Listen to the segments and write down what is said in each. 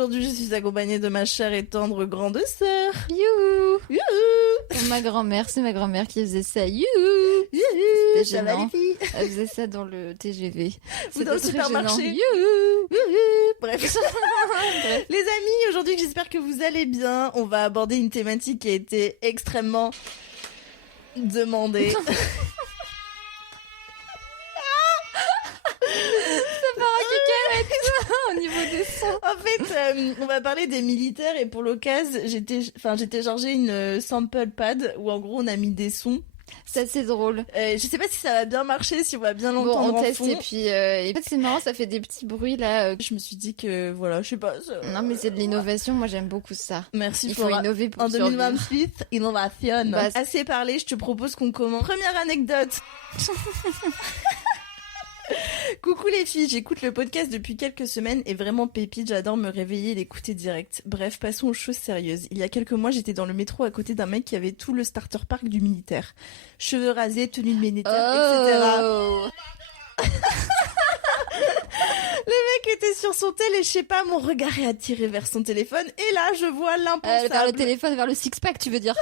Aujourd'hui, je suis accompagnée de ma chère et tendre grande sœur. Youhou. Youhou. Ma grand-mère, c'est ma grand-mère qui faisait ça. Youhou. Youhou. C'était Ça va, les gênant. filles? Elle faisait ça dans le TGV. Ou C'était dans le très supermarché. gênant. Youhou. Youhou. Bref. Bref. Les amis, aujourd'hui, j'espère que vous allez bien. On va aborder une thématique qui a été extrêmement demandée. Au niveau des sons. En fait, on va parler des militaires et pour l'occasion, j'ai téléchargé une sample pad où en gros on a mis des sons. C'est assez drôle. Je sais pas si ça va bien marcher, si on va bien Bon, l'entendre on en teste fond. et puis en fait, c'est marrant, ça fait des petits bruits là. Je me suis dit que voilà, je sais pas. Non mais c'est de l'innovation, moi j'aime beaucoup ça. Merci Il faut Flora. innover pour En survivre. 2028, innovation. Bah, Assez parlé, je te propose qu'on commence. Première anecdote. Coucou les filles, j'écoute le podcast depuis quelques semaines et vraiment pépite, j'adore me réveiller et l'écouter direct. Bref, passons aux choses sérieuses. Il y a quelques mois, j'étais dans le métro à côté d'un mec qui avait tout le starter park du militaire. Cheveux rasés, tenue de militaire, etc. Oh. Le mec était sur son tel et je sais pas, mon regard est attiré vers son téléphone et là, je vois l'impensable. Vers le téléphone, vers le six-pack, tu veux dire?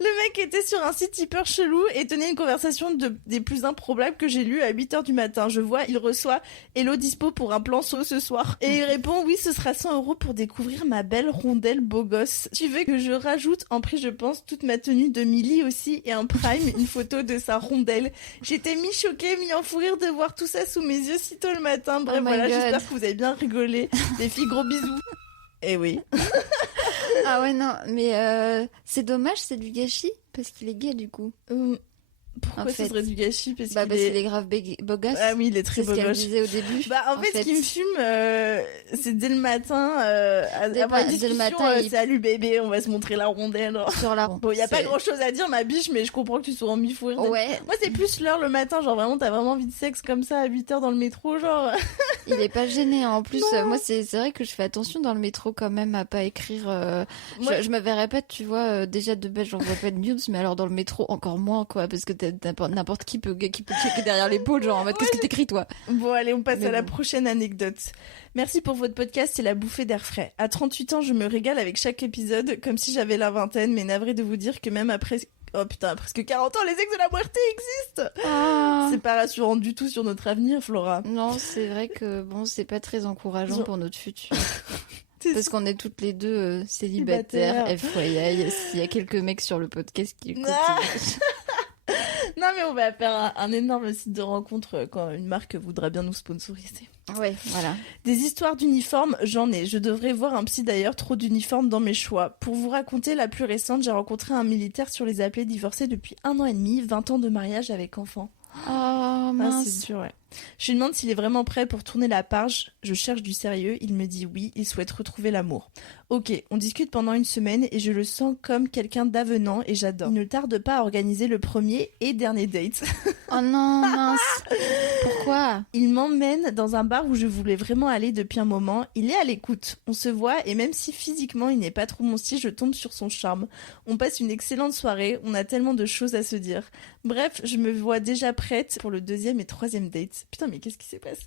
Le mec était sur un site hyper chelou et tenait une conversation des plus improbables que j'ai lues à 8h du matin. Je vois, il reçoit Hello dispo pour un plan saut ce soir. Et il répond oui, ce sera 100 € pour découvrir ma belle rondelle beau gosse. Tu veux que je rajoute en prix, je pense, toute ma tenue de Millie aussi et un prime, une photo de sa rondelle. J'étais mi-choquée, mi en fou rire de voir tout ça sous mes yeux si tôt le matin. Bref, Oh my voilà, God. j'espère que vous avez bien rigolé. Les filles, gros bisous. Eh oui. Ah ouais, non, mais c'est dommage, c'est du gâchis, parce qu'il est gay du coup. Pourquoi En ce fait. serait du gâchis parce Parce qu'il est grave beau gosse. Ah oui, il est très C'est ce beau qu'elle me gosse. disait au début. Bah en fait, ce qui me fume, c'est dès le matin, avant une dès discussion, le matin, salut bébé, on va se montrer la rondelle. Sur la Bon, y a pas grand chose à dire ma biche, mais je comprends que tu sois en mi-fourir. Ouais, Moi c'est plus l'heure le matin, genre vraiment t'as vraiment envie de sexe comme ça à 8h dans le métro, genre. il est pas gêné. En plus, Non. moi c'est vrai que je fais attention dans le métro quand même à pas écrire. Moi- Je me verrais pas, tu vois, déjà de base j'envoie pas de news, mais alors dans le métro encore moins quoi, parce que n'importe qui peut checker derrière l'épaule, genre en mode qu'est-ce que t'écris toi? Bon allez, on passe Mais à la bon. prochaine anecdote. Merci pour votre podcast, c'est la bouffée d'air frais. À 38 ans, je me régale avec chaque épisode, comme si j'avais la vingtaine, mais navré de vous dire que même après... Oh putain, presque 40 ans, les ex de la muerte existent. Ah. C'est pas rassurant du tout sur notre avenir, Flora. Non, c'est vrai que bon, c'est pas très encourageant Genre- pour notre futur. T'es Parce qu'on est toutes les deux célibataires, Célibataires. FYI. S'il y a quelques mecs sur le podcast qui écoutent. Ah. Non mais on va faire un énorme site de rencontre quand une marque voudra bien nous sponsoriser. Ouais, voilà. Des histoires d'uniformes, j'en ai. Je devrais voir un psy d'ailleurs, trop d'uniformes dans mes choix. Pour vous raconter la plus récente, j'ai rencontré un militaire sur les appelés divorcé depuis 1 an et demi, 20 ans de mariage avec enfant. Oh Ah, mince. c'est dur, ouais. Je lui demande s'il est vraiment prêt pour tourner la page. Je cherche du sérieux. Il me dit oui, il souhaite retrouver l'amour. Ok, on discute pendant une semaine et je le sens comme quelqu'un d'avenant et j'adore. Il ne tarde pas à organiser le premier et dernier date. Oh non, mince. Pourquoi? Il m'emmène dans un bar où je voulais vraiment aller depuis un moment. Il est à l'écoute. On se voit et même si physiquement il n'est pas trop mon style, je tombe sur son charme. On passe une excellente soirée. On a tellement de choses à se dire. Bref, je me vois déjà prête pour le deuxième et troisième date. Putain, mais qu'est-ce qui s'est passé?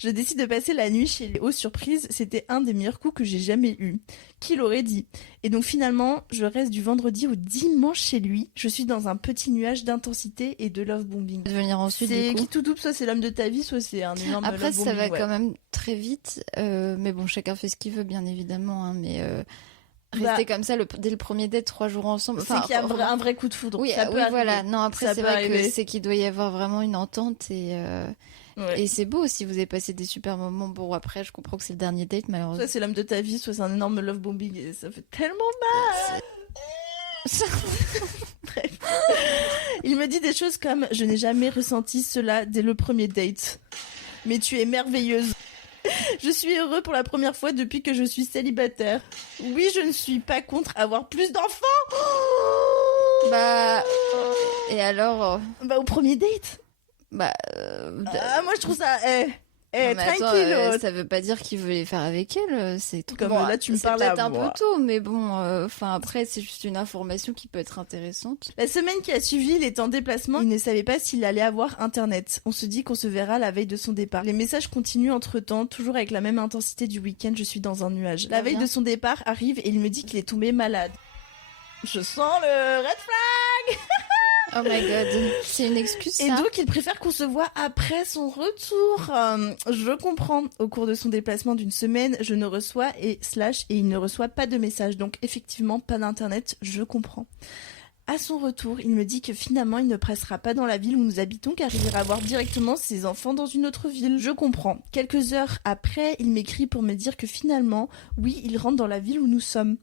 Je décide de passer la nuit chez Léo. Surprise, c'était un des meilleurs coups que j'ai jamais eu. Qui l'aurait dit? Et donc finalement, je reste du vendredi au dimanche chez lui. Je suis dans un petit nuage d'intensité et de love bombing. De venir ensuite, C'est du coup. qui tout double, soit c'est l'homme de ta vie, soit c'est un énorme Après, love ça bombing, va ouais. quand même très vite. Mais bon, chacun fait ce qu'il veut, bien évidemment. Hein, mais rester comme ça dès le premier date, 3 jours ensemble. C'est qu'il y a un vrai coup de foudre. Oui, ça peut oui, arriver. voilà. Non, après, Ça c'est peut vrai arriver. que c'est qu'il doit y avoir vraiment une entente Ouais. et c'est beau si vous avez passé des super moments. Bon, après, je comprends que c'est le dernier date, malheureusement. Soit c'est l'homme de ta vie, soit c'est un énorme love bombing et ça fait tellement mal. Bref. Il me dit des choses comme je n'ai jamais ressenti cela dès le premier date. Mais tu es merveilleuse. Je suis heureux pour la première fois depuis que je suis célibataire. Oui, je ne suis pas contre avoir plus d'enfants. Bah, et alors, Bah au premier date. bah, Ah, moi je trouve ça. Eh, Non, mais attends, tranquille. ça veut pas dire qu'il veut les faire avec elle. C'est trop... Comme bon, là, tu me c'est parles peut-être à un moi. peu tôt, mais bon, enfin après, c'est juste une information qui peut être intéressante. La semaine qui a suivi, il était en déplacement. Il ne savait pas s'il allait avoir internet. On se dit qu'on se verra la veille de son départ. Les messages continuent entre-temps, toujours avec la même intensité du week-end. Je suis dans un nuage. La veille de son départ arrive et il me dit qu'il est tombé malade. Je sens le red flag. Oh my god, c'est une excuse ça. Et donc il préfère qu'on se voit après son retour. Je comprends. Au cours de son déplacement d'une semaine, je ne reçois et il ne reçoit pas de messages. Donc effectivement, pas d'internet, je comprends. À son retour, il me dit que finalement il ne pressera pas dans la ville où nous habitons car il ira voir directement ses enfants dans une autre ville. Je comprends. Quelques heures après, il m'écrit pour me dire que finalement, oui, il rentre dans la ville où nous sommes.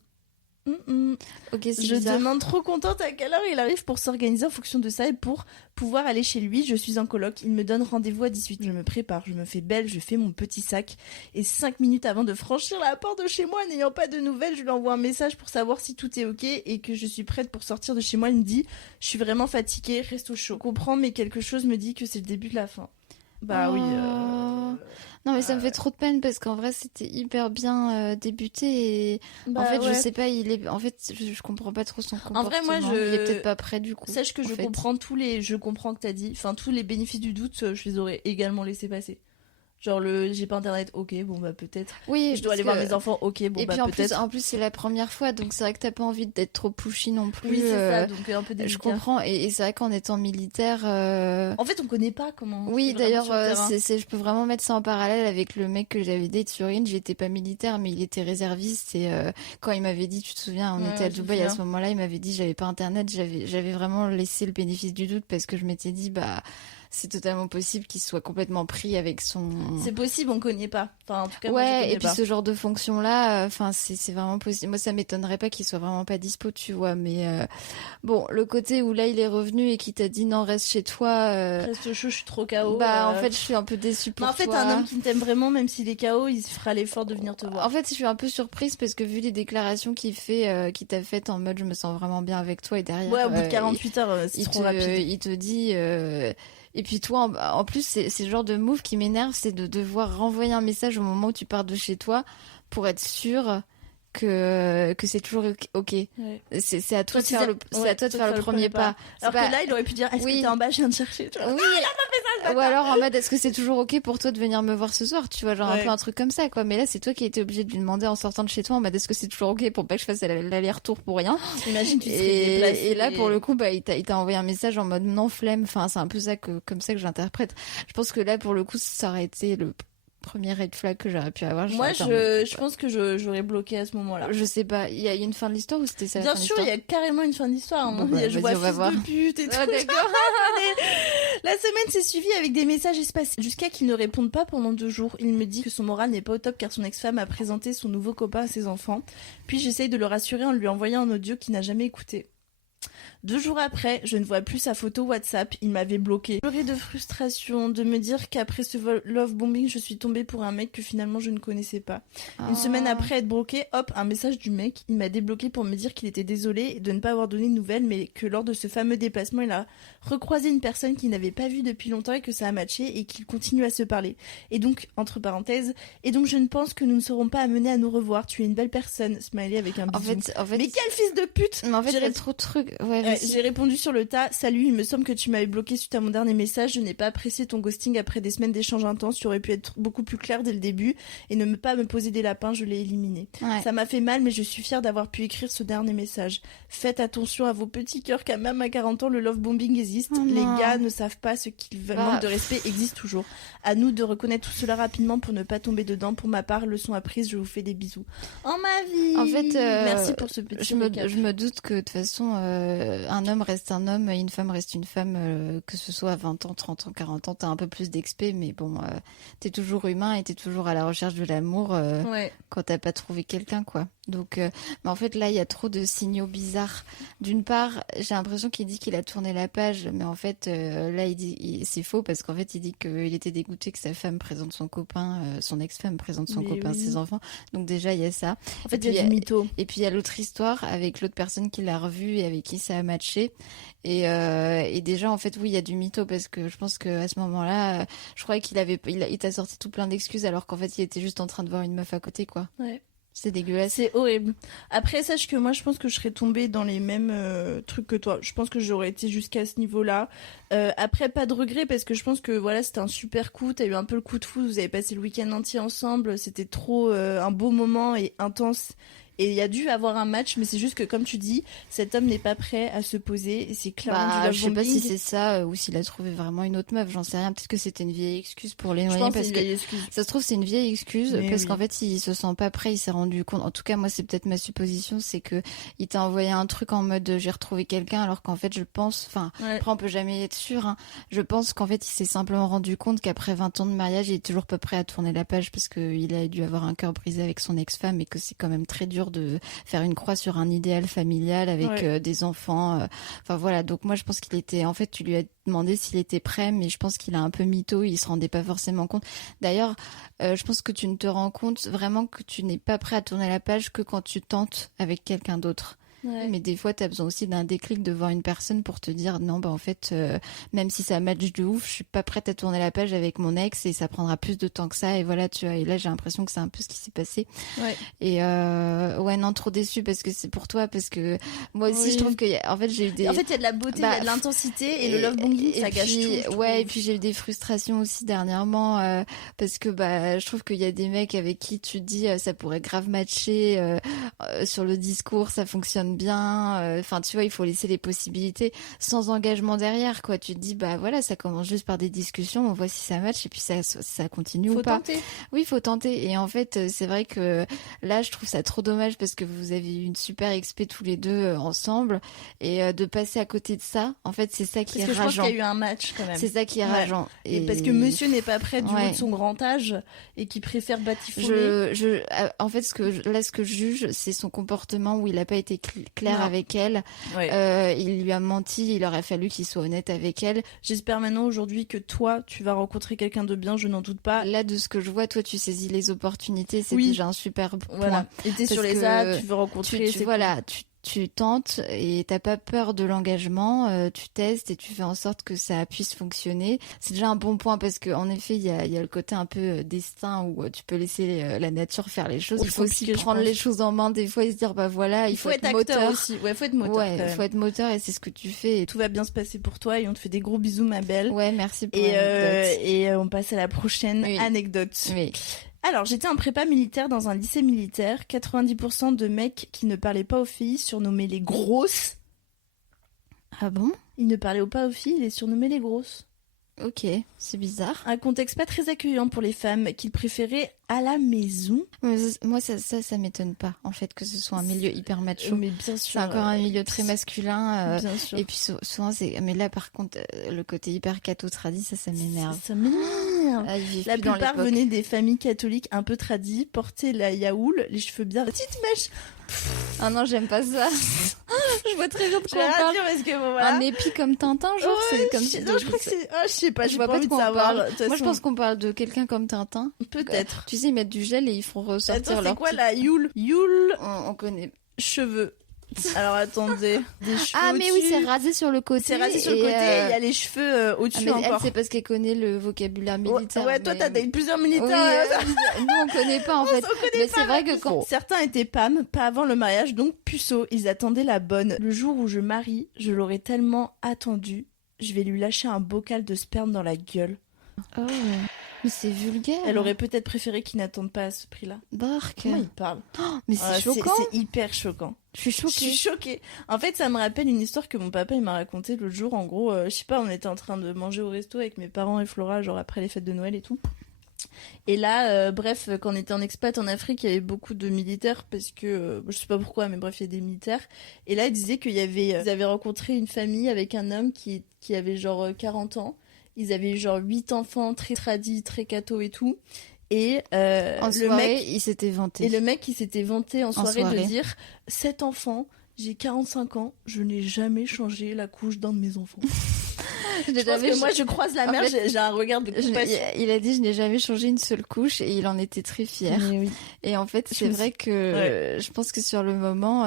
Ok, c'est Je bizarre. demande trop contente à quelle heure il arrive pour s'organiser en fonction de ça et pour pouvoir aller chez lui. Je suis en coloc, il me donne rendez-vous à 18h. Je me prépare, je me fais belle, je fais mon petit sac. Et 5 minutes avant de franchir la porte de chez moi, n'ayant pas de nouvelles, je lui envoie un message pour savoir si tout est ok et que je suis prête pour sortir de chez moi. Il me dit, je suis vraiment fatiguée, reste au chaud. Je comprends, mais quelque chose me dit que c'est le début de la fin. Bah oui. Non mais ça me fait trop de peine parce qu'en vrai c'était hyper bien débuté et Bah, en fait ouais. je sais pas, en fait je comprends pas trop son comportement. En vrai, moi, il est peut-être pas prêt du coup. Sache que je comprends je comprends que t'as dit, enfin tous les bénéfices du doute, je les aurais également laissés passer. Genre j'ai pas internet, ok, bon bah peut-être. Oui, Je dois aller voir mes enfants, ok, bon et bah puis peut-être. en plus c'est la première fois donc c'est vrai que t'as pas envie d'être trop pushy non plus. Oui, c'est ça, donc un peu délicat. Je comprends et c'est vrai qu'en étant militaire. En fait, on connaît pas comment. Oui, d'ailleurs, je je peux vraiment mettre ça en parallèle avec le mec que j'avais date sur Inch. J'étais pas militaire, mais il était réserviste. Et quand il m'avait dit, tu te souviens, on était à Dubaï à ce moment-là, il m'avait dit, j'avais pas internet, j'avais vraiment laissé le bénéfice du doute parce que je m'étais dit, bah, c'est totalement possible qu'il soit complètement pris avec son. C'est possible, on connaît pas. Enfin, en tout cas, moi, je Ouais, connais et puis pas. ce genre de fonction-là, enfin, c'est vraiment possible. Moi, ça m'étonnerait pas qu'il soit vraiment pas dispo, tu vois. Mais bon, le côté où là, il est revenu et qu'il t'a dit non, reste chez toi. Reste chaud, je suis trop KO. Bah, en fait, je suis un peu déçue pour Mais en fait, toi. un homme qui t'aime vraiment, même s'il est KO, il fera l'effort de venir te voir. En fait, je suis un peu surprise parce que vu les déclarations qu'il t'a faites en mode je me sens vraiment bien avec toi et derrière. Ouais, au bout de 48 heures, c'est trop rapide. Il te dit. Et puis toi, en plus, c'est le genre de move qui m'énerve, c'est de devoir renvoyer un message au moment où tu pars de chez toi pour être sûr que c'est toujours ok. Ouais. C'est à toi de faire le premier pas. Alors que là, il aurait pu dire est-ce que t'es en bas, je viens te chercher. Tu vois. Oui. Ou alors en mode est-ce que c'est toujours ok pour toi de venir me voir ce soir, tu vois, genre un peu un truc comme ça quoi. Mais là c'est toi qui as été obligé de lui demander en sortant de chez toi en mode est-ce que c'est toujours ok pour pas que je fasse l'aller-retour pour rien. Imagine tu serais déplacé. Et là pour le coup bah il t'a envoyé un message en mode non flemme, enfin c'est un peu ça comme ça que j'interprète. Je pense que là pour le coup ça aurait été le premier red flag que j'aurais pu avoir. Moi, je pense que j'aurais bloqué à ce moment-là. Je sais pas, il y a une fin de l'histoire ou c'était ça? Bien sûr, il y a carrément une fin d'histoire. Bon, bah, je vois on va voir. Fils de pute et tout. D'accord. La semaine s'est suivie avec des messages espacés jusqu'à qu'il ne réponde pas pendant 2 jours. Il me dit que son moral n'est pas au top car son ex-femme a présenté son nouveau copain à ses enfants. Puis j'essaye de le rassurer en lui envoyant un audio qu'il n'a jamais écouté. 2 jours après, je ne vois plus sa photo WhatsApp, il m'avait bloqué. Pleurer de frustration, de me dire qu'après ce love bombing, je suis tombée pour un mec que finalement je ne connaissais pas. Une semaine après être bloquée, hop, un message du mec, il m'a débloqué pour me dire qu'il était désolé de ne pas avoir donné de nouvelles, mais que lors de ce fameux déplacement, il a recroisé une personne qu'il n'avait pas vue depuis longtemps et que ça a matché et qu'ils continuent à se parler. Et donc, entre parenthèses, et donc je ne pense que nous ne serons pas amenés à nous revoir, tu es une belle personne, smiley avec un bisou. En fait, mais quel fils de pute! Mais en fait, il y a trop de trucs. Ouais, j'ai répondu sur le tas. Salut, il me semble que tu m'avais bloqué suite à mon dernier message. Je n'ai pas apprécié ton ghosting après des semaines d'échanges intenses. Tu aurais pu être beaucoup plus clair dès le début et ne pas me poser des lapins. Je l'ai éliminé. Ouais. Ça m'a fait mal, mais je suis fière d'avoir pu écrire ce dernier message. Faites attention à vos petits cœurs, car même à 40 ans, le love bombing existe. Les gars ne savent pas ce qu'ils veulent. Manque de respect existe toujours. À nous de reconnaître tout cela rapidement pour ne pas tomber dedans. Pour ma part, leçon apprise. Je vous fais des bisous. En ma vie. En fait, merci pour ce petit je me doute que de toute façon, un homme reste un homme, une femme reste une femme, que ce soit à 20 ans, 30 ans, 40 ans, t'as un peu plus d'expé, mais bon, t'es toujours humain et t'es toujours à la recherche de l'amour quand t'as pas trouvé quelqu'un, quoi. Donc, mais en fait, là, il y a trop de signaux bizarres. D'une part, j'ai l'impression qu'il dit qu'il a tourné la page, mais en fait, là, c'est faux parce qu'en fait, il dit qu'il était dégoûté que sa femme présente son copain, son ex-femme présente son copain à ses enfants. Donc déjà, il y a ça. En fait, il y a du mytho. Et puis, il y a l'autre histoire avec l'autre personne qui l'a revu et avec qui ça a matché. Et déjà, en fait, oui, il y a du mytho parce que je pense qu'à ce moment-là, je croyais il t'a sorti tout plein d'excuses alors qu'en fait, il était juste en train de voir une meuf à côté, quoi. Ouais. C'est dégueulasse. C'est horrible. Après, sache que moi, je pense que je serais tombée dans les mêmes trucs que toi. Je pense que j'aurais été jusqu'à ce niveau-là. Après, pas de regret parce que je pense que voilà, c'était un super coup. T'as eu un peu le coup de foudre. Vous avez passé le week-end entier ensemble. C'était trop un beau moment et intense. Et il y a dû avoir un match, mais c'est juste que, comme tu dis, cet homme n'est pas prêt à se poser. Et c'est clairement du love je sais pas bombing. si c'est ça ou s'il a trouvé vraiment une autre meuf, j'en sais rien. Peut-être que c'était une vieille excuse pour Je l'éloigner pense que parce c'est une que vieille excuse. ça se trouve c'est une vieille excuse Mais parce oui. qu'en fait il se sent pas prêt, il s'est rendu compte. En tout cas moi c'est peut-être ma supposition, c'est que il t'a envoyé un truc en mode j'ai retrouvé quelqu'un alors qu'en fait je pense, Ouais. après on peut jamais être sûr. Hein. Je pense qu'en fait il s'est simplement rendu compte qu'après 20 ans de mariage il est toujours pas prêt à tourner la page parce qu'il a dû avoir un cœur brisé avec son ex-femme et que c'est quand même très dur de faire une croix sur un idéal familial avec des enfants. Enfin voilà, donc moi je pense qu'il était... En fait, tu lui as demandé s'il était prêt, mais je pense qu'il a un peu mytho, il se rendait pas forcément compte. D'ailleurs, je pense que tu ne te rends compte vraiment que tu n'es pas prêt à tourner la page que quand tu tentes avec quelqu'un d'autre. Ouais. Mais des fois, tu as besoin aussi d'un déclic de voir une personne pour te dire non, bah en fait, même si ça match de ouf, je suis pas prête à tourner la page avec mon ex et ça prendra plus de temps que ça. Et voilà, tu vois. Et là, j'ai l'impression que c'est un peu ce qui s'est passé. Ouais. Et ouais, non, trop déçue parce que c'est pour toi, parce que moi aussi, Oui. je trouve que, en fait, j'ai eu des. En fait, il y a de la beauté, il y a de l'intensité et le love bombing, ça gâche tout. Ouais, et puis j'ai eu des frustrations aussi dernièrement parce que je trouve qu'il y a des mecs avec qui tu te dis ça pourrait grave matcher sur le discours, ça fonctionne bien. Enfin, tu vois, il faut laisser les possibilités sans engagement derrière, quoi. Tu te dis voilà, ça commence juste par des discussions, on voit si ça match et puis ça continue Faut ou pas. tenter. Oui, faut tenter. Et en fait, c'est vrai que là, je trouve ça trop dommage parce que vous avez eu une super expé tous les deux ensemble et de passer à côté de ça, en fait, c'est ça qui Parce est que je pense rageant. qu'il y a eu un match quand même. C'est ça qui est Ouais. rageant. Et parce que monsieur n'est pas prêt du haut Ouais. de son grand âge et qui préfère batifoler. En fait, ce que je juge, c'est son comportement où il n'a pas été clair Non. avec elle. Ouais. Il lui a menti, il aurait fallu qu'il soit honnête avec elle. J'espère maintenant aujourd'hui que toi, tu vas rencontrer quelqu'un de bien, je n'en doute pas. Là, de ce que je vois, toi, tu saisis les opportunités, c'est Oui. déjà un super point. Voilà. Et t'es sur Parce les que as, tu veux rencontrer. c'est voilà, tu tentes et t'as pas peur de l'engagement, tu testes et tu fais en sorte que ça puisse fonctionner. C'est déjà un bon point parce que en effet, il y a le côté un peu destin où tu peux laisser la nature faire les choses. Ouais, Il faut aussi prendre les choses en main des fois et se dire voilà, Il faut être moteur acteur aussi. Ouais, faut être moteur. Ouais, quand il même. faut être moteur et c'est ce que tu fais. Tout va bien se passer pour toi et on te fait des gros bisous, ma belle. Ouais, merci pour Et, l'anecdote. on passe à la prochaine Oui. anecdote. Oui. Alors, j'étais en prépa militaire dans un lycée militaire. 90% de mecs qui ne parlaient pas aux filles surnommaient les grosses. Ah bon? Ils ne parlaient pas aux filles, ils les surnommaient les grosses. Ok, c'est bizarre. Un contexte pas très accueillant pour les femmes qu'ils préféraient à la maison. Moi, ça m'étonne pas, en fait, que ce soit un milieu hyper macho. Mais bien sûr. C'est encore un milieu très masculin. Bien sûr. Et puis souvent, c'est. Mais là, par contre, le côté hyper catho-tradi, ça m'énerve. Ça m'énerve. Ah, ils vivent La plus dans plupart l'époque. venaient des familles catholiques un peu tradies, portaient la yaoul, les cheveux bien, la petite mèche. Ah non, j'aime pas ça. Je vois très bien de Je quoi vais on rien parle. dire parce que bon, voilà. Un épi comme Tintin, genre, Ouais, c'est comme non, je crois que c'est. Ah, je sais pas, Je j'ai vois pas pas envie de de quoi on savoir. parle. De toute Moi, je façon, pense qu'on parle de quelqu'un comme Tintin. peut-être. Tu sais, ils mettent du gel et ils font ressortir Attends, c'est leur quoi petit- la youle Youle On connaît. cheveux. Alors attendez. Des cheveux Ah, mais oui, au-dessus. c'est rasé sur le côté. C'est rasé sur le et, côté et il y a les cheveux Ah, au-dessus mais elle, encore. c'est parce qu'elle connaît le vocabulaire militaire. Ouais, toi, mais- t'as plusieurs militaires. Oui, nous, on connaît pas, en fait. On connaît Mais pas, c'est vrai mais que quand. certains étaient PAM, pas avant le mariage, donc puceaux. Ils attendaient la bonne. Le jour où je marie, je l'aurais tellement attendu. Je vais lui lâcher un bocal de sperme dans la gueule. Oh, mais c'est vulgaire. Elle aurait peut-être préféré qu'il n'attende pas à ce prix-là. Dark. Comment il parle? Mais c'est Ah, choquant. C'est hyper choquant. Je suis Je choquée. suis choquée. En fait, ça me rappelle une histoire que mon papa il m'a racontée l'autre jour. En gros, je sais pas, on était en train de manger au resto avec mes parents et Flora, genre après les fêtes de Noël et tout. Et là, bref, quand on était en expat en Afrique, il y avait beaucoup de militaires parce que, je sais pas pourquoi, mais bref, il y a des militaires. Et là, ils disaient qu'ils avaient rencontré une famille avec un homme qui avait genre 40 ans. Ils avaient eu genre 8 enfants, très tradis, très catho et tout. Et En le soirée, mec, il s'était vanté. et le mec, il s'était vanté en soirée soirée. de dire « Cet enfant, j'ai 45 ans, je n'ai jamais changé la couche d'un de mes enfants. » Je Je pense que moi, je croise la En mer, fait, j'ai un regard de compassion. Il a dit je n'ai jamais changé une seule couche et il en était très fier. Mais oui. Et en fait, Je c'est me vrai suis- que je pense que sur le moment,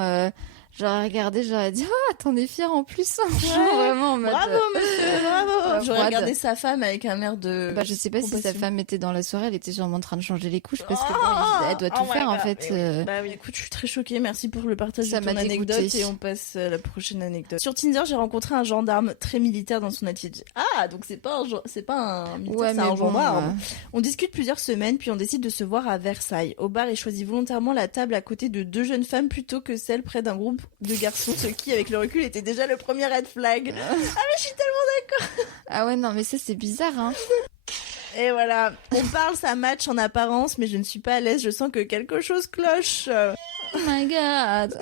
J'aurais regardé, j'aurais dit, oh, t'en es fière en plus. Genre vraiment en mode. Bravo, monsieur, bravo. J'aurais froide. regardé sa femme avec un air de. Bah, je sais pas si sa compassion. femme était dans la soirée, elle était sûrement en train de changer les couches parce que Oh, bon, elle doit tout oh my faire en God. fait. Mais oui. Bah oui, écoute, je suis très choquée. Merci pour le partage Ça de ton m'a anecdote dégoûtée. et on passe à la prochaine anecdote. Sur Tinder, j'ai rencontré un gendarme très militaire dans son attitude. Ah, donc c'est pas un militaire, Ouais, c'est mais un bon, gendarme. On discute plusieurs semaines, puis on décide de se voir à Versailles. Au bar, il choisit volontairement la table à côté de 2 jeunes femmes plutôt que celle près d'un groupe de garçons, ce qui, avec le recul, était déjà le premier red flag. Ah, mais je suis tellement... Ah ouais, non, mais ça c'est bizarre, hein. Et voilà, on parle, ça match en apparence, mais je ne suis pas à l'aise, je sens que quelque chose cloche. Oh my god.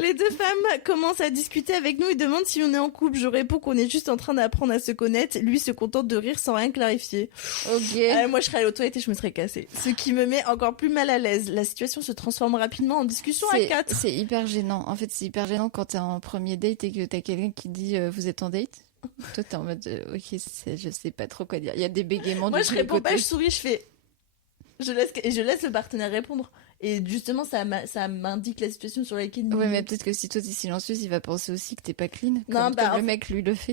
Les 2 femmes commencent à discuter avec nous et demandent si on est en couple. Je réponds qu'on est juste en train d'apprendre à se connaître. Lui se contente de rire sans rien clarifier. Ok. Moi, je serais allée aux toilettes et je me serais cassée. Ce qui me met encore plus mal à l'aise. La situation se transforme rapidement en discussion à 4. C'est hyper gênant. En fait, c'est hyper gênant quand t'es en premier date et que t'as quelqu'un qui dit vous êtes en date. Toi, t'es en mode ok, je sais pas trop quoi dire. Il y a des bégaiements Moi, de je tous les réponds pas, côtés. je souris, je fais. Je laisse le partenaire répondre. Et justement, ça m'indique la situation sur laquelle. Ouais, mais peut-être que si toi t'es silencieuse, il va penser aussi que t'es pas clean. Non, Comme, bah, comme le mec lui le fait.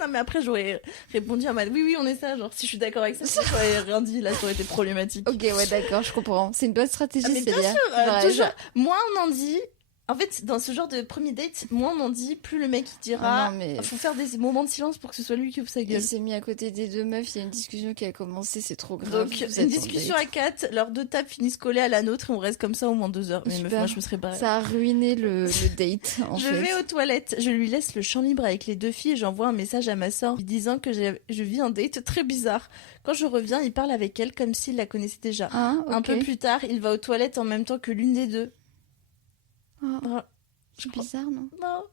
Non, mais après, j'aurais répondu en mode oui, on est ça. Genre, si je suis d'accord avec ça, si j'aurais rien dit, là, ça aurait été problématique. Ok, ouais, d'accord, je comprends. C'est une bonne stratégie, Ah, mais bien Célia. sûr, Genre, toujours, moins on en dit. En fait, dans ce genre de premier date, moins on en dit, plus le mec il dira. Ah non, mais- Faut faire des moments de silence pour que ce soit lui qui ouvre sa Il gueule. s'est mis à côté des 2 meufs, il y a une discussion qui a commencé, c'est trop grave. Donc, Vous une êtes en discussion date. à 4, leurs 2 tables finissent collées à la nôtre et on reste comme ça au moins 2 heures. Mais meuf, Super. moi je me serais barrée. Ça a ruiné le date, en Je fait. vais aux toilettes, je lui laisse le champ libre avec les 2 filles et j'envoie un message à ma soeur lui disant que je vis un date très bizarre. Quand je reviens, il parle avec elle comme s'il la connaissait déjà. Ah, ok. Un peu plus tard, il va aux toilettes en même temps que l'une des 2. Ah, Ah, c'est bizarre, non? non.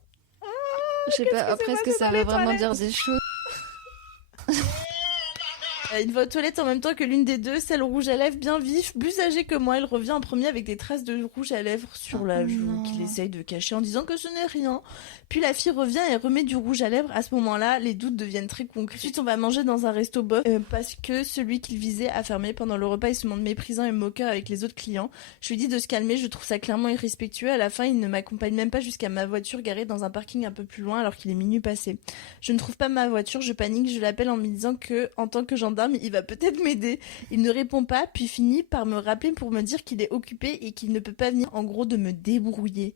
Je sais pas, après, est-ce que ça dans veut les vraiment dire toilettes des choses? Il va aux toilettes en même temps que l'une des 2, celle au rouge à lèvres bien vif, plus âgée que moi. Elle revient en premier avec des traces de rouge à lèvres sur la joue non. qu'il essaye de cacher en disant que ce n'est rien. Puis la fille revient et remet du rouge à lèvres. À ce moment-là, les doutes deviennent très concrets. Ensuite, on va manger dans un resto bof parce que celui qu'il visait a fermé. Pendant le repas, il se montre méprisant et moqueur avec les autres clients. Je lui dis de se calmer, je trouve ça clairement irrespectueux. À la fin, il ne m'accompagne même pas jusqu'à ma voiture garée dans un parking un peu plus loin alors qu'il est minuit passé. Je ne trouve pas ma voiture, je panique, je l'appelle en me disant que, en tant que gendarme, il va peut-être m'aider. Il ne répond pas, puis finit par me rappeler pour me dire qu'il est occupé et qu'il ne peut pas venir, en gros de me débrouiller.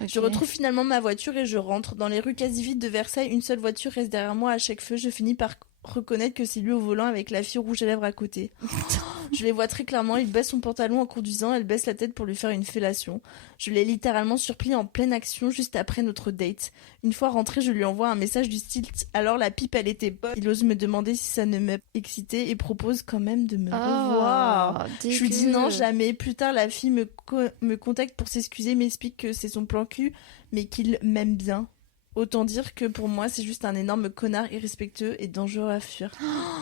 Ok. Je retrouve finalement ma voiture et je rentre. Dans les rues quasi vides de Versailles, une seule voiture reste derrière moi à chaque feu. Je finis par reconnaître que c'est lui au volant avec la fille rouge à lèvres à côté. Je les vois très clairement, il baisse son pantalon en conduisant, elle baisse la tête pour lui faire une fellation. Je l'ai littéralement surpris en pleine action juste après notre date. Une fois rentré, je lui envoie un message du style « Alors la pipe, elle était bonne ?» Il ose me demander si ça ne m'a excité et propose quand même de me revoir. Je lui dis non, jamais. Plus tard, la fille me contacte pour s'excuser, m'explique que c'est son plan cul, mais qu'il m'aime bien. Autant dire que pour moi, c'est juste un énorme connard irrespectueux et dangereux à fuir.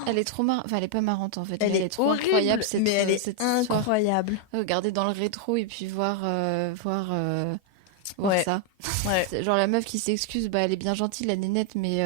Elle est trop marrante. Enfin, elle est pas marrante en fait. Elle mais est trop horrible, incroyable mais elle est cette histoire. incroyable. Regarder dans le rétro et puis voir Ouais. ça. Ouais. C'est genre la meuf qui s'excuse, bah elle est bien gentille, la nénette, mais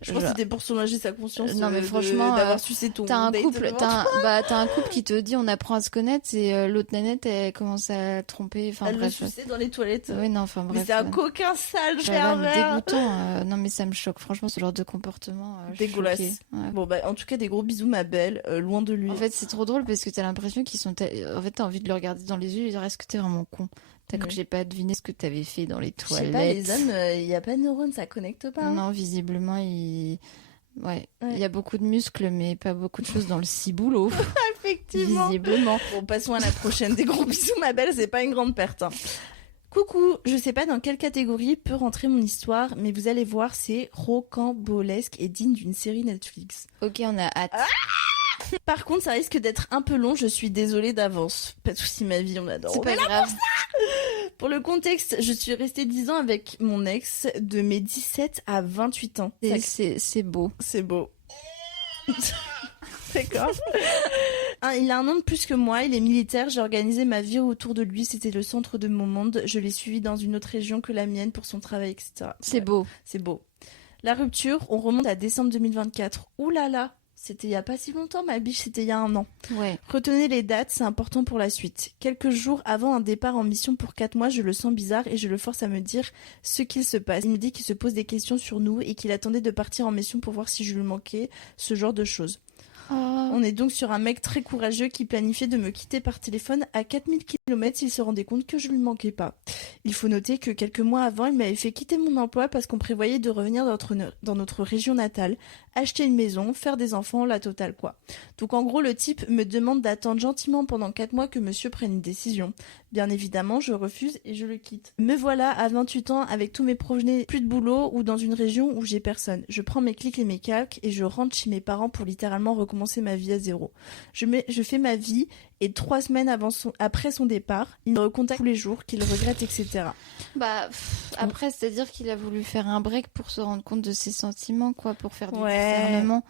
Je pense que c'était pour soulager sa conscience. Non, mais franchement, d'avoir sucé ton t'as un date couple, devant t'as un couple qui te dit on apprend à se connaître et l'autre nénette elle commence à tromper. Enfin Elle le bref. suçait dans les toilettes. Oui, non, enfin Mais bref. c'est un coquin sale, Voilà, mais pervers. dégoûtant. Non, mais ça me choque. Franchement, ce genre de comportement. Je suis Dégueulasse. choquée. Ouais. Bon, bah, en tout cas, des gros bisous, ma belle. Loin de lui. En fait, c'est trop drôle parce que t'as l'impression qu'ils sont. En fait, t'as envie de le regarder dans les yeux et de dire est-ce que t'es vraiment con? T'as cru Ouais. que j'ai pas deviné ce que t'avais fait dans les Je toilettes. sais pas, les hommes, il n'y a pas de neurones, ça connecte pas. hein. Non, visiblement, Ouais, Ouais. il y a beaucoup de muscles, mais pas beaucoup de choses dans le ciboulot. Effectivement. Visiblement. Bon, passons à la prochaine. Des gros bisous, ma belle, c'est pas une grande perte. hein. Coucou, je sais pas dans quelle catégorie peut rentrer mon histoire, mais vous allez voir, c'est rocambolesque et digne d'une série Netflix. Ok, on a hâte. Par contre, ça risque d'être un peu long, je suis désolée d'avance. Pas de soucis, ma vie, on adore. C'est On pas est là. grave. Pour le contexte, je suis restée 10 ans avec mon ex de mes 17 à 28 ans. Ça- C'est beau. C'est beau. D'accord. Il a un an de plus que moi, il est militaire, j'ai organisé ma vie autour de lui, c'était le centre de mon monde, je l'ai suivi dans une autre région que la mienne pour son travail, etc. C'est Ouais, beau. c'est beau. La rupture, on remonte à décembre 2024. Ouh là là, C'était il y a pas si longtemps, ma biche, c'était il y a 1 an. Ouais. Retenez les dates, c'est important pour la suite. Quelques jours avant un départ en mission pour 4 mois, je le sens bizarre et je le force à me dire ce qu'il se passe. Il me dit qu'il se pose des questions sur nous et qu'il attendait de partir en mission pour voir si je lui manquais, ce genre de choses. Oh. On est donc sur un mec très courageux qui planifiait de me quitter par téléphone à 4000 km s'il se rendait compte que je lui manquais pas. Il faut noter que quelques mois avant, il m'avait fait quitter mon emploi parce qu'on prévoyait de revenir dans notre région natale, acheter une maison, faire des enfants, la totale quoi. Donc en gros, le type me demande d'attendre gentiment pendant 4 mois que monsieur prenne une décision. Bien évidemment, je refuse et je le quitte. Me voilà à 28 ans avec tous mes projets, plus de boulot ou dans une région où j'ai personne. Je prends mes clics et mes calques et je rentre chez mes parents pour littéralement recommencer ma vie à zéro. Je fais ma vie et 3 semaines après son départ, il me recontacte tous les jours, qu'il regrette, etc. Bah, après, c'est-à-dire qu'il a voulu faire un break pour se rendre compte de ses sentiments, quoi, pour faire du discernement.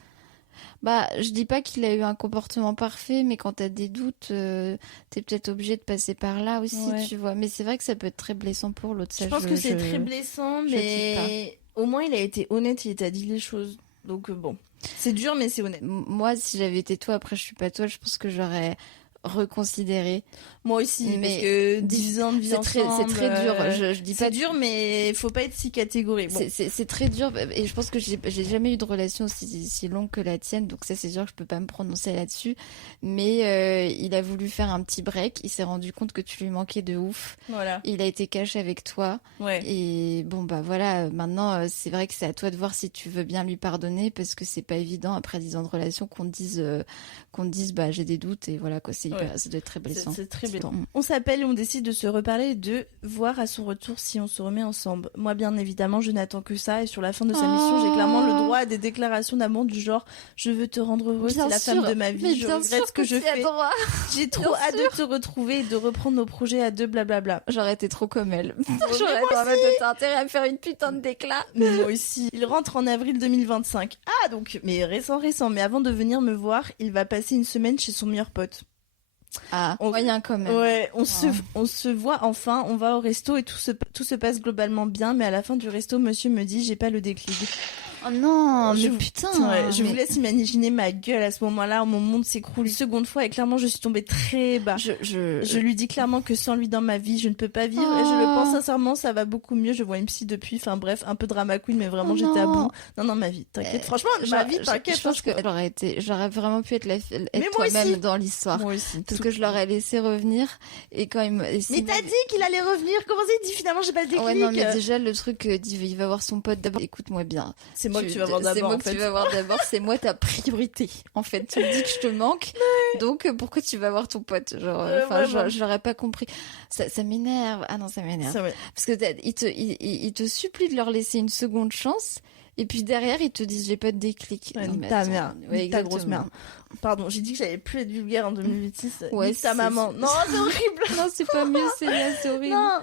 Bah, je dis pas qu'il a eu un comportement parfait, mais quand t'as des doutes, t'es peut-être obligé de passer par là aussi, tu vois. Mais c'est vrai que ça peut être très blessant pour l'autre. Je pense que c'est très blessant, mais au moins il a été honnête, il t'a dit les choses. Donc bon, c'est dur, mais c'est honnête. Moi, si j'avais été toi, après je suis pas toi, je pense que j'aurais reconsidéré. Moi aussi, mais parce que 10 ans de vie ensemble, c'est très dur. Je dis c'est pas dur, mais faut pas être si catégorique. Bon. C'est très dur et je pense que j'ai jamais eu de relation aussi longue que la tienne, donc ça c'est sûr que je peux pas me prononcer là-dessus. Mais il a voulu faire un petit break, il s'est rendu compte que tu lui manquais de ouf. Voilà. Il a été cash avec toi. Ouais. Et bon bah voilà, maintenant c'est vrai que c'est à toi de voir si tu veux bien lui pardonner parce que c'est pas évident après 10 ans de relation qu'on te dise bah j'ai des doutes et voilà quoi, ça doit être très blessant. C'est très blessant. On s'appelle et on décide de se reparler et de voir à son retour si on se remet ensemble. Moi, bien évidemment, je n'attends que ça. Et sur la fin de sa mission, j'ai clairement le droit à des déclarations d'amour du genre « Je veux te rendre heureuse, c'est la femme de ma vie, je regrette ce que je fais. J'ai trop hâte de te retrouver et de reprendre nos projets à deux, blablabla. » J'aurais été trop comme elle. J'aurais été intérêt à me faire une putain de déclat. Mais moi aussi. Il rentre en avril 2025. Ah, donc, mais récent. Mais avant de venir me voir, il va passer une semaine chez son meilleur pote. Ah, moyen quand même. Ouais, on se voit enfin, on va au resto et tout se passe globalement bien, mais à la fin du resto, monsieur me dit j'ai pas le déclic. Oh non, mais putain. Ouais, je vous laisse imaginer ma gueule à ce moment-là, mon monde s'écroule une seconde fois et clairement je suis tombée très bas. Je lui dis clairement que sans lui dans ma vie, je ne peux pas vivre et je le pense sincèrement, ça va beaucoup mieux. Je vois une psy depuis, enfin bref, un peu drama queen, mais vraiment j'étais à bout. Non, ma vie, t'inquiète. Franchement, ma vie, t'inquiète. Je pense que j'aurais vraiment pu être toi-même dans l'histoire. Moi aussi. Parce que je l'aurais laissé revenir et quand il me. Mais t'as dit qu'il allait revenir. Comment ça, il dit finalement j'ai pas le déclic? Ouais, non, mais déjà le truc il va voir son pote d'abord. Écoute-moi bien. C'est moi que tu vas voir d'abord. C'est moi que tu vas voir d'abord. C'est moi ta priorité. En fait, tu me dis que je te manque. Donc pourquoi tu vas voir ton pote? Genre, je l'aurais pas compris. Ça m'énerve. Ah non, ça m'énerve. Parce que il te supplie de leur laisser une seconde chance. Et puis derrière, ils te disent j'ai pas de déclic. Ouais, ta mère, ta grosse merde. Pardon, j'ai dit que j'allais plus être vulgaire en 2026. Ouais, ta maman. Non, c'est horrible. Non, c'est pas mieux, c'est horrible. Non,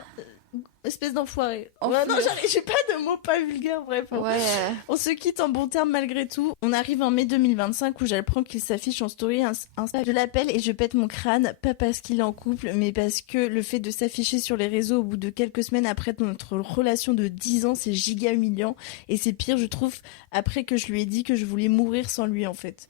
espèce d'enfoiré. Ouais, non, j'ai pas de mots pas vulgaires, bref. Ouais. On se quitte en bons termes malgré tout. On arrive en mai 2025 où j'apprends qu'il s'affiche en story Insta. Je l'appelle et je pète mon crâne, pas parce qu'il est en couple, mais parce que le fait de s'afficher sur les réseaux au bout de quelques semaines après notre relation de 10 ans, c'est giga humiliant. Et c'est pire, je trouve, après que je lui ai dit que je voulais mourir sans lui, en fait.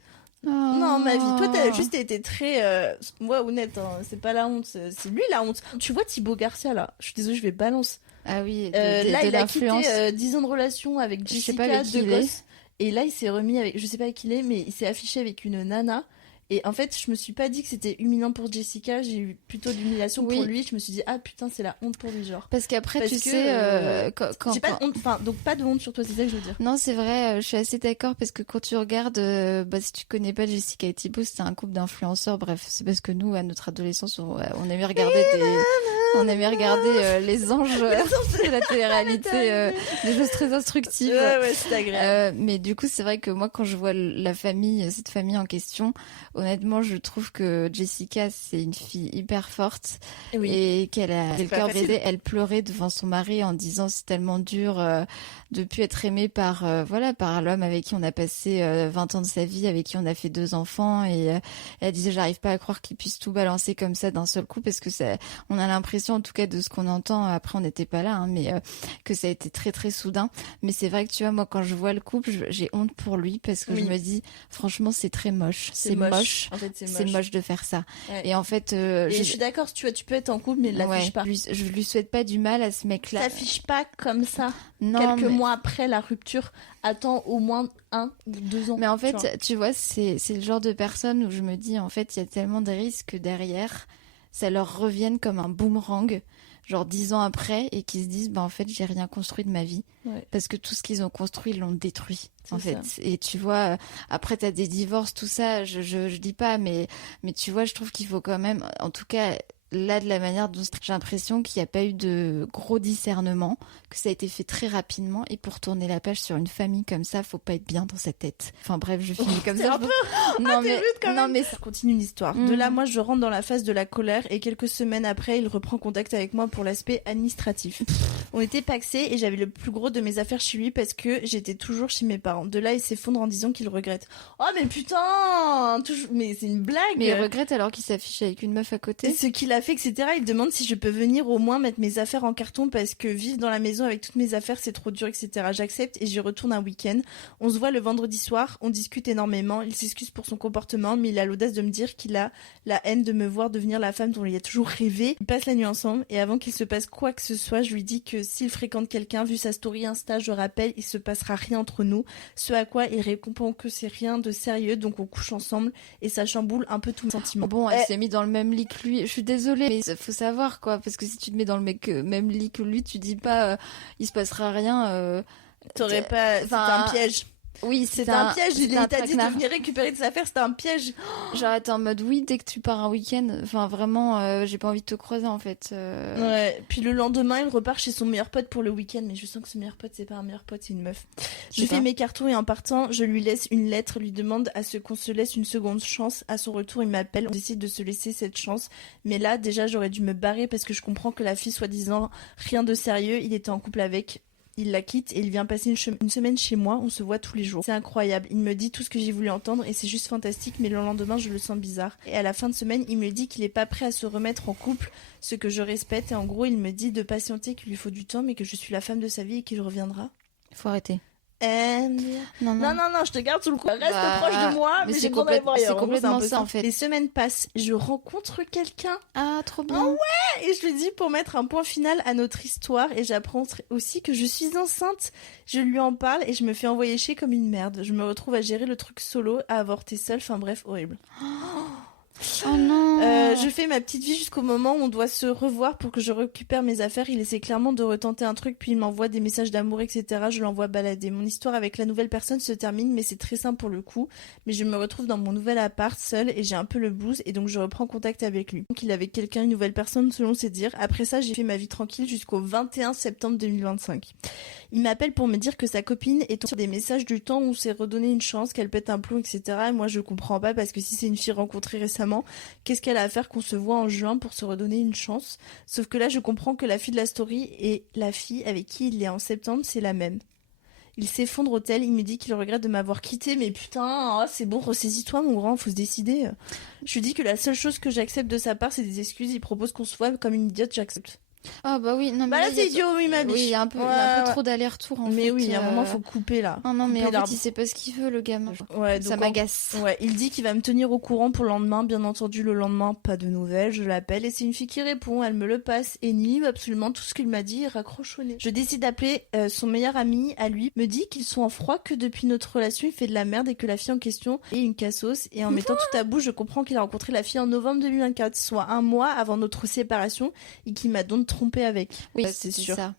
Oh. Non, ma vie. Toi, t'as juste été très... Moi, honnête, hein, c'est pas la honte. C'est lui la honte. Tu vois Thibaut Garcia, là. Je suis désolée, je vais balance. Ah oui, là, de il l'influence. a quitté 10 ans de relation avec Jessica, deux gosses. Et là, il s'est remis avec... Je sais pas avec qui il est, mais il s'est affiché avec une nana. Et en fait, je me suis pas dit que c'était humiliant pour Jessica, j'ai eu plutôt de l'humiliation pour lui. Je me suis dit, ah putain, c'est la honte pour lui, genre. Parce qu'après, tu sais, j'ai pas de honte, enfin, donc pas de honte sur toi, c'est ça que je veux dire. Non, c'est vrai, je suis assez d'accord parce que quand tu regardes, si tu connais pas Jessica et Thibaut, c'était un couple d'influenceurs, bref, c'est parce que nous, à notre adolescence, on aimait regarder les anges de la télé-réalité, des choses très instructives. Ouais, c'est agréable. Mais du coup, c'est vrai que moi, quand je vois cette famille en question, honnêtement, je trouve que Jessica, c'est une fille hyper forte et qu'elle a le cœur brisé. Elle pleurait devant son mari en disant c'est tellement dur de plus être aimée par l'homme avec qui on a passé 20 ans de sa vie, avec qui on a fait 2 enfants et elle disait j'arrive pas à croire qu'il puisse tout balancer comme ça d'un seul coup parce que on a l'impression l'impression, en tout cas de ce qu'on entend, après on n'était pas là, hein, mais que ça a été très très soudain. Mais c'est vrai que tu vois, moi quand je vois le couple, j'ai honte pour lui parce que je me dis, franchement, c'est très moche. C'est moche. En fait, c'est moche de faire ça. Ouais. Et en fait, je suis d'accord, tu peux être en couple, mais l'affiche pas. Je lui souhaite pas du mal à ce mec-là. T'affiches pas comme ça. Non, Quelques mois après la rupture, attends au moins 1 ou 2 ans. Mais en fait, tu vois, c'est le genre de personne où je me dis, en fait, il y a tellement de risques que derrière, ça leur revienne comme un boomerang, genre 10 ans après, et qu'ils se disent, bah en fait, j'ai rien construit de ma vie. Ouais. Parce que tout ce qu'ils ont construit, ils l'ont détruit, en fait. Ça. Et tu vois, après, t'as des divorces, tout ça, je dis pas, mais tu vois, je trouve qu'il faut quand même, en tout cas... Là, de la manière dont j'ai l'impression qu'il n'y a pas eu de gros discernement, que ça a été fait très rapidement. Et pour tourner la page sur une famille comme ça, faut pas être bien dans sa tête. Enfin bref, je finis comme ça. Non, mais rude quand même. Non, mais ça continue l'histoire. De là, moi, je rentre dans la phase de la colère et quelques semaines après, il reprend contact avec moi pour l'aspect administratif. On était paxés et j'avais le plus gros de mes affaires chez lui parce que j'étais toujours chez mes parents. De là, il s'effondre en disant qu'il regrette. Oh mais putain, mais c'est une blague. Mais il regrette alors qu'il s'affiche avec une meuf à côté. Ce qu'il a fait, etc. Il demande si je peux venir au moins mettre mes affaires en carton parce que vivre dans la maison avec toutes mes affaires, c'est trop dur, etc. J'accepte et j'y retourne un week-end. On se voit le vendredi soir, on discute énormément. Il s'excuse pour son comportement, mais il a l'audace de me dire qu'il a la haine de me voir devenir la femme dont il a toujours rêvé. Ils passent la nuit ensemble et avant qu'il se passe quoi que ce soit, je lui dis que s'il fréquente quelqu'un, vu sa story Insta, je rappelle, il se passera rien entre nous. Ce à quoi il répond que c'est rien de sérieux, donc on couche ensemble et ça chamboule un peu tous mes sentiments. Bon, elle s'est mise dans le même lit que lui. Je suis désolée, mais faut savoir quoi, parce que si tu te mets dans le même lit que lui, tu dis pas il se passera rien. T'aurais pas, c'est un piège. Oui, c'est un piège. Il t'a dit de venir récupérer tes affaires, c'était un piège. Genre, t'es en mode oui, dès que tu pars un week-end, enfin vraiment, j'ai pas envie de te croiser en fait. Ouais, puis le lendemain, il repart chez son meilleur pote pour le week-end, mais je sens que ce meilleur pote, c'est pas un meilleur pote, c'est une meuf. Je fais mes cartons et en partant, je lui laisse une lettre, lui demande à ce qu'on se laisse une seconde chance. À son retour, il m'appelle, on décide de se laisser cette chance. Mais là, déjà, j'aurais dû me barrer parce que je comprends que la fille, soi-disant, rien de sérieux, il était en couple avec. Il la quitte et il vient passer une semaine chez moi, on se voit tous les jours. C'est incroyable, il me dit tout ce que j'ai voulu entendre et c'est juste fantastique, mais le lendemain je le sens bizarre. Et à la fin de semaine, il me dit qu'il est pas prêt à se remettre en couple, ce que je respecte, et en gros il me dit de patienter, qu'il lui faut du temps, mais que je suis la femme de sa vie et qu'il reviendra. Faut arrêter. Non, je te garde sous le coup. Reste proche de moi, mais j'ai besoin d'aller voir ailleurs. C'est complètement ça en fait. Les semaines passent, je rencontre quelqu'un. Ah, trop bien. Oh ouais, et je lui dis pour mettre un point final à notre histoire, et j'apprends aussi que je suis enceinte. Je lui en parle et je me fais envoyer chier comme une merde. Je me retrouve à gérer le truc solo, à avorter seule, enfin bref, horrible. Oh non. Je fais ma petite vie jusqu'au moment où on doit se revoir pour que je récupère mes affaires. Il essaie clairement de retenter un truc, puis il m'envoie des messages d'amour, etc. Je l'envoie balader. Mon histoire avec la nouvelle personne se termine, mais c'est très simple pour le coup. Mais je me retrouve dans mon nouvel appart seule et j'ai un peu le blues et donc je reprends contact avec lui. Donc il est avec quelqu'un, une nouvelle personne selon ses dires. Après ça, j'ai fait ma vie tranquille jusqu'au 21 septembre 2025. Il m'appelle pour me dire que sa copine est sur des messages du temps où s'est redonné une chance, qu'elle pète un plomb, etc. Et moi je comprends pas parce que si c'est une fille rencontrée récemment, qu'est-ce qu'elle a à faire qu'on se voit en juin pour se redonner une chance? Sauf que là je comprends que la fille de la story et la fille avec qui il est en septembre, c'est la même. Il s'effondre au tel, il me dit qu'il regrette de m'avoir quitté, mais putain, oh, c'est bon, ressaisis-toi mon grand, faut se décider. Je lui dis que la seule chose que j'accepte de sa part, c'est des excuses, il propose qu'on se voit comme une idiote, j'accepte. Ah bah oui, non mais là c'est idiot, oui ma biche. Oui, il y a un peu, trop d'aller-retour en fait. Mais oui, il y a un moment faut couper là. Non mais en fait il sait pas ce qu'il veut le gamin. Ouais, ça m'agace. Ouais, il dit qu'il va me tenir au courant pour le lendemain. Bien entendu, le lendemain, pas de nouvelles. Je l'appelle et c'est une fille qui répond. Elle me le passe et nie absolument tout ce qu'il m'a dit. Il raccroche au nez. Je décide d'appeler son meilleur ami à lui. Me dit qu'ils sont en froid, que depuis notre relation, il fait de la merde et que la fille en question est une cassos. Et en mettant tout à bout, je comprends qu'il a rencontré la fille en novembre 2024, soit un mois avant notre séparation, et qu'il m'a donc trompé avec. Oui, c'est sûr. Ça.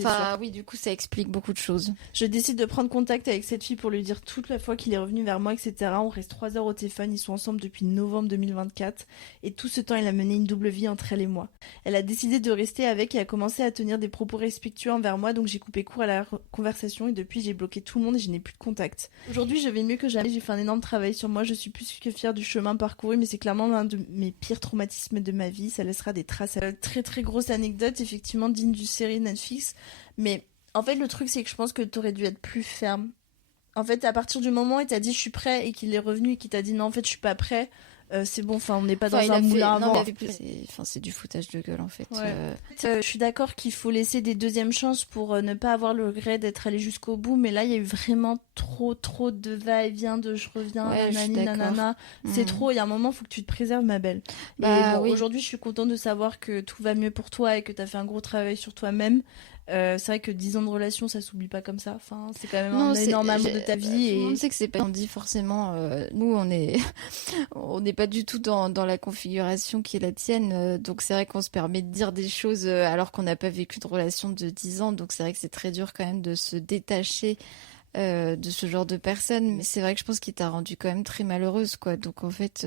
Enfin, oui, du coup, ça explique beaucoup de choses. Je décide de prendre contact avec cette fille pour lui dire toute la fois qu'il est revenu vers moi, etc. On reste 3 heures au téléphone, ils sont ensemble depuis novembre 2024. Et tout ce temps, il a mené une double vie entre elle et moi. Elle a décidé de rester avec et a commencé à tenir des propos respectueux envers moi, donc j'ai coupé court à la conversation et depuis, j'ai bloqué tout le monde et je n'ai plus de contact. Aujourd'hui, je vais mieux que jamais, j'ai fait un énorme travail sur moi, je suis plus que fière du chemin parcouru, mais c'est clairement l'un de mes pires traumatismes de ma vie, ça laissera des traces. Très très grosse anecdote, effectivement, digne du série Netflix. Mais en fait, le truc, c'est que je pense que t'aurais dû être plus ferme. En fait, à partir du moment où il t'a dit je suis prêt et qu'il est revenu et qu'il t'a dit non, en fait, je suis pas prêt, c'est bon, enfin on n'est pas Enfin, dans un moulin à non, vent. c'est du foutage de gueule en fait. Ouais. Je suis d'accord qu'il faut laisser des deuxièmes chances pour ne pas avoir le regret d'être allé jusqu'au bout, mais là il y a eu vraiment trop de va-et-vient, de je reviens, Ouais, je suis nanani, d'accord. nanana. C'est trop, il y a un moment, faut que tu te préserves, ma belle. Bah, Et bon, oui. aujourd'hui, je suis contente de savoir que tout va mieux pour toi et que t'as fait un gros travail sur toi-même. C'est vrai que 10 ans de relation, ça s'oublie pas comme ça. Enfin, c'est quand même un énorme amour de ta vie. Tout le monde Et sait que c'est pas. On dit forcément. Nous, on n'est pas du tout dans la configuration qui est la tienne. Donc c'est vrai qu'on se permet de dire des choses alors qu'on n'a pas vécu de relation de 10 ans. Donc c'est vrai que c'est très dur quand même de se détacher de ce genre de personne. Mais c'est vrai que je pense qu'il t'a rendu quand même très malheureuse, quoi. Donc en fait,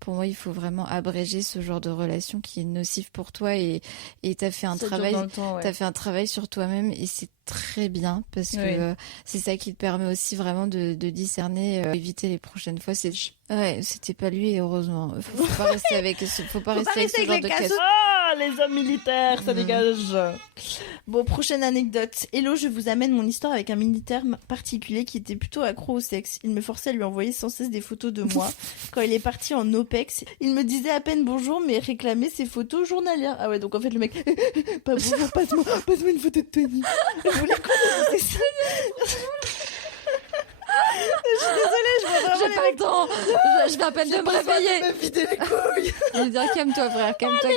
pour moi, il faut vraiment abréger ce genre de relation qui est nocif pour toi et t'as fait un ça dure travail. dans le temps, ouais. T'as fait un travail sur toi-même et c'est très bien parce que Oui. c'est ça qui te permet aussi vraiment de discerner, éviter les prochaines fois. Ouais, c'était pas lui et heureusement. Faut pas rester avec faut pas rester avec ce genre de casse. Ah, les hommes militaires, ça dégage. Bon, prochaine anecdote. Hello, je vous amène mon histoire avec un militaire particulier qui était plutôt accro au sexe. Il me forçait à lui envoyer sans cesse des photos de moi. Quand il est parti en OPEX, il me disait à peine bonjour, mais réclamait ses photos journalières. Ah ouais, donc en fait, le mec, pas bonjour, passe-moi une photo de Tony. Je voulais qu'on ait Je suis désolée, je vois vraiment J'ai les pas mecs. le temps. Je viens à peine de me réveiller. Me vider les couilles. Je veux dire, calme-toi, frère. Calme-toi.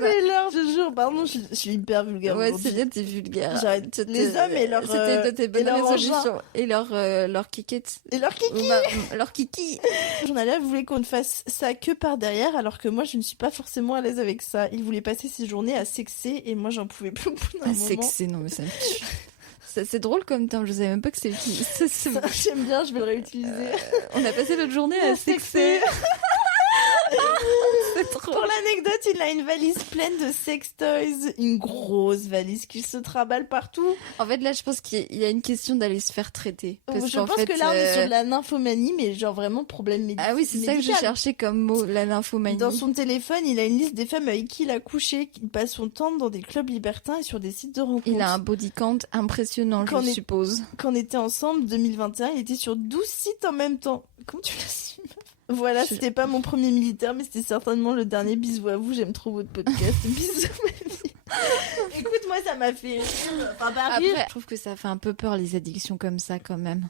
Mais l'heure, je jure, pardon, je suis hyper vulgaire. Ouais, aujourd'hui. c'est bien, t'es vulgaire. J'arrête. Les hommes et leur C'était une de tes bonnes et leur résolutions. Et leur kickette. Et leur kiki. Leur kiki. Le journalier voulait qu'on ne fasse ça que par derrière, alors que moi je ne suis pas forcément à l'aise avec ça. Il voulait passer ses journées à sexer et moi j'en pouvais plus au bout d'un moment. Sexy, non, mais ça me tue. C'est drôle comme terme, je savais même pas que c'est Ça, j'aime bien, je vais le réutiliser. On a passé notre journée à sexer. C'est trop. Pour l'anecdote, il a une valise pleine de sex toys, une grosse valise qu'il se trimballe partout. En fait, là, je pense qu'il y a une question d'aller se faire traiter. Je pense que là, on est sur de la nymphomanie, mais genre vraiment problème médical. Ah oui, c'est ça que je cherchais comme mot, la nymphomanie. Dans son téléphone, il a une liste des femmes avec qui il a couché. Il passe son temps dans des clubs libertins et sur des sites de rencontres. Il a un body count impressionnant, je suppose. Quand on était ensemble, 2021, il était sur 12 sites en même temps. Comment tu l'as su, meuf ? Voilà, c'était pas mon premier militaire, mais c'était certainement le dernier. Bisous à vous, j'aime trop votre podcast. Bisous, ma vie. Écoute, moi, ça m'a fait rire. Enfin, pas rire. Après, je trouve que ça fait un peu peur, les addictions comme ça, quand même.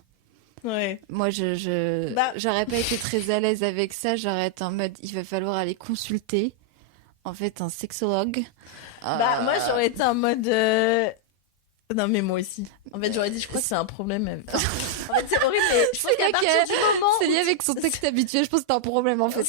Ouais. Moi, j'aurais pas été très à l'aise avec ça. J'aurais été en mode, il va falloir aller consulter, en fait, un sexologue. Moi, j'aurais été en mode... Non, mais moi aussi. En fait, j'aurais dit, je crois que c'est un problème. En fait, c'est horrible, mais je pense qu'à partir du moment c'est lié avec son texte habituel, je pense que c'est un problème, en fait.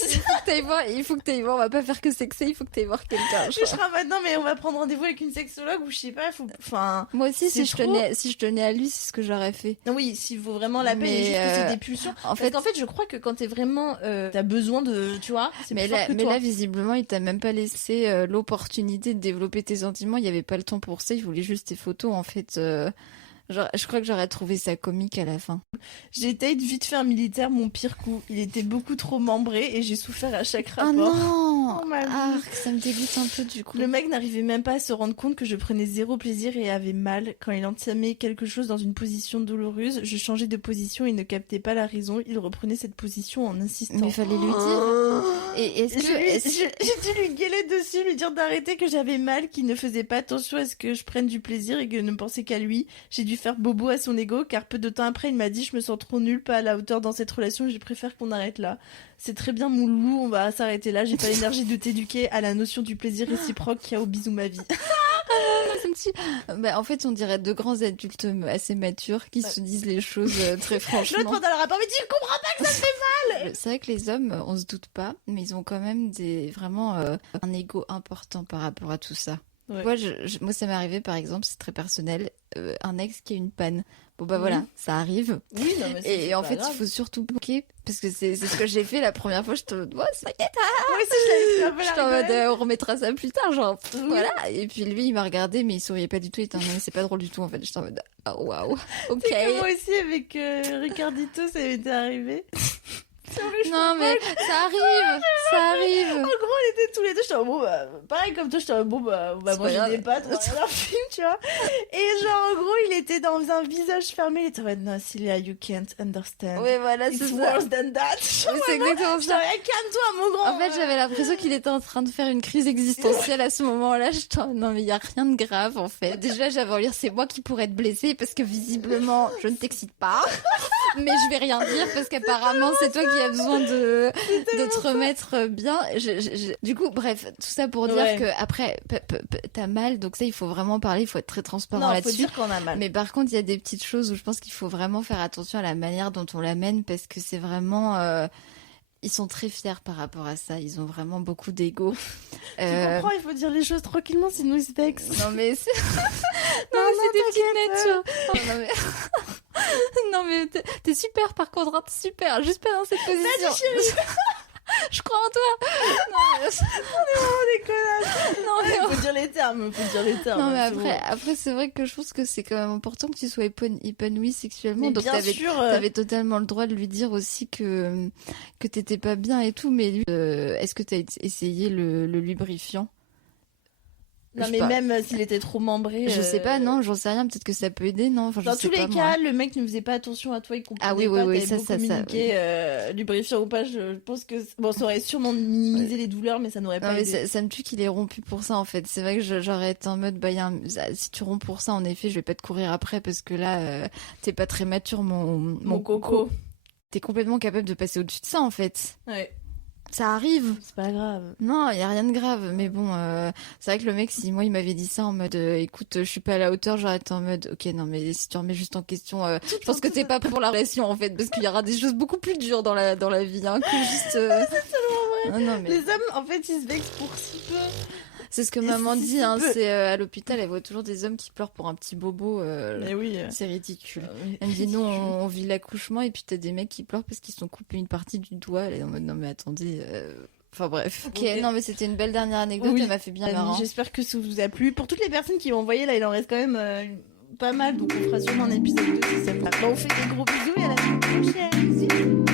Il faut que t'ailles voir, on va pas faire que sexer, il faut que t'ailles voir quelqu'un. Je serai en mode, non, mais on va prendre rendez-vous avec une sexologue ou je sais pas, enfin... Moi aussi, si je tenais à lui, c'est ce que j'aurais fait. Oui, s'il vaut vraiment la peine, et juste que c'est des pulsions. En fait, je crois que quand t'es vraiment... t'as besoin de... Tu vois, c'est plus fort que toi. Mais là, visiblement, il t'a même pas laissé l'opportunité de développer tes sentiments. Il y avait pas le temps pour ça, il voulait juste tes photos, en fait. Je crois que j'aurais trouvé ça comique à la fin. J'ai été vite fait un militaire, mon pire coup. Il était beaucoup trop membré et j'ai souffert à chaque rapport. Oh non, ma vie. Ça me dégoûte un peu du coup. Le mec n'arrivait même pas à se rendre compte que je prenais zéro plaisir et avait mal. Quand il entamait quelque chose dans une position douloureuse, je changeais de position et il ne captait pas la raison. Il reprenait cette position en insistant. Mais il fallait lui dire. Et j'ai dû lui gueuler dessus, lui dire d'arrêter, que j'avais mal, qu'il ne faisait pas attention à ce que je prenne du plaisir et que ne pensais qu'à lui. J'ai dû faire bobo à son ego, car peu de temps après, il m'a dit: je me sens trop nulle, pas à la hauteur dans cette relation, je préfère qu'on arrête là. C'est très bien, mon loup, on va s'arrêter là. J'ai pas l'énergie de t'éduquer à la notion du plaisir réciproque qu'il y a au bisou ma vie. En fait, on dirait deux grands adultes assez matures qui se disent les choses très franchement. L'autre pendant le rapport, mais tu comprends pas que ça te fait mal. C'est vrai que les hommes, on se doute pas, mais ils ont quand même vraiment un ego important par rapport à tout ça. Ouais. Moi, ça m'est arrivé, par exemple, c'est très personnel, un ex qui a une panne. Bon, voilà, ça arrive. Oui, non, mais et en fait, il faut surtout bloquer, parce que c'est ce que j'ai fait la première fois. Je te dis, ça y est, moi aussi, je l'avais fait en mode, on remettra ça plus tard, genre, voilà. Et puis lui, il m'a regardé, mais il souriait pas du tout. Il était en mode, c'est pas drôle du tout, en fait. J'étais en mode, oh, waouh, ok. C'est que moi aussi, avec Ricardito, ça m'était arrivé. Non, mais ça arrive. En gros, on était tous les deux, j'étais en bon, bah, pareil comme toi, j'étais en bon, bah, on va C'est pas manger grave. des pâtes, on va regarder un film, tu vois. Et genre, en gros, il était dans un visage fermé, il était en mode, non, Cilia, you can't understand. Ouais, voilà, It's c'est ça. worse than that. Oui, c'est exactement Je ça. calme-toi, mon grand. En fait, j'avais l'impression qu'il était en train de faire une crise existentielle à ce moment-là. Non, mais il y a rien de grave, en fait. Déjà, j'avais envie de dire, c'est moi qui pourrais être blessée parce que visiblement, je ne t'excite pas. Mais je vais rien dire parce qu'apparemment, c'est toi qui as besoin de te remettre bien. Du coup, bref, tout ça pour dire Ouais. que après, t'as mal, donc ça, il faut vraiment parler, il faut être très transparent Non, faut là-dessus. dire qu'on a mal. Mais par contre, il y a des petites choses où je pense qu'il faut vraiment faire attention à la manière dont on l'amène parce que c'est vraiment... ils sont très fiers par rapport à ça. Ils ont vraiment beaucoup d'ego. Tu comprends, il faut dire les choses tranquillement, sinon ils se vexent. Non mais c'est... Non, c'est des petites t'inquiète. natures. Oh, non mais... non mais t'es super par contre, hein, t'es super. Juste pas dans cette position. Je crois en toi. Non, mais... Des connasses. non, mais... Il faut dire les termes, faut dire les termes. Non mais c'est après c'est vrai que je pense que c'est quand même important que tu sois épanoui sexuellement. Mais Donc bien sûr. t'avais totalement le droit de lui dire aussi que t'étais pas bien et tout. Mais lui, est-ce que t'as essayé le lubrifiant? Non, Je mais sais pas. même s'il était trop membré. Je sais pas, non, j'en sais rien. Peut-être que ça peut aider, non. Enfin, je Dans sais tous les pas, moi. cas, le mec ne faisait pas attention à toi, il comprenait Ah oui, pas, oui, t'avais beau communiquer, lubrifiant ou pas, je pense que... Bon, ça aurait sûrement minimisé les douleurs, mais ça n'aurait Non pas mais aidé. ça me tue qu'il ait rompu pour ça en fait. C'est vrai que j'aurais été en mode bah si tu romps pour ça en effet je vais pas te courir après parce que là t'es pas très mature Mon coco. T'es complètement capable de passer au-dessus de ça en fait. Ouais, Ça arrive. c'est pas grave. Non, il y a rien de grave. Mais bon, c'est vrai que le mec, si moi il m'avait dit ça en mode, écoute, je suis pas à la hauteur, j'aurais été en mode, ok, non, mais si tu remets juste en question, je pense que t'es pas pour la relation en fait, parce qu'il y aura des choses beaucoup plus dures dans la vie, hein, que juste. C'est Non, mais Les hommes, en fait, ils se vexent pour si peu. c'est ce que Et maman si dit, tu hein, peux. c'est à l'hôpital, elle voit toujours des hommes qui pleurent pour un petit bobo. Mais oui. C'est ridicule. Mais- Elle me dit non, on vit l'accouchement et puis t'as des mecs qui pleurent parce qu'ils se sont coupés une partie du doigt. Elle est en mode non mais attendez. Enfin bref. Ok, Ok. non mais c'était une belle dernière anecdote, Oui. elle m'a fait bien marrant. J'espère que ça vous a plu. Pour toutes les personnes qui ont envoyé, là, il en reste quand même pas mal, donc on fera sûrement un épisode 2 si ça vous plaît. Bon, on fait des gros bisous et à la semaine prochaine.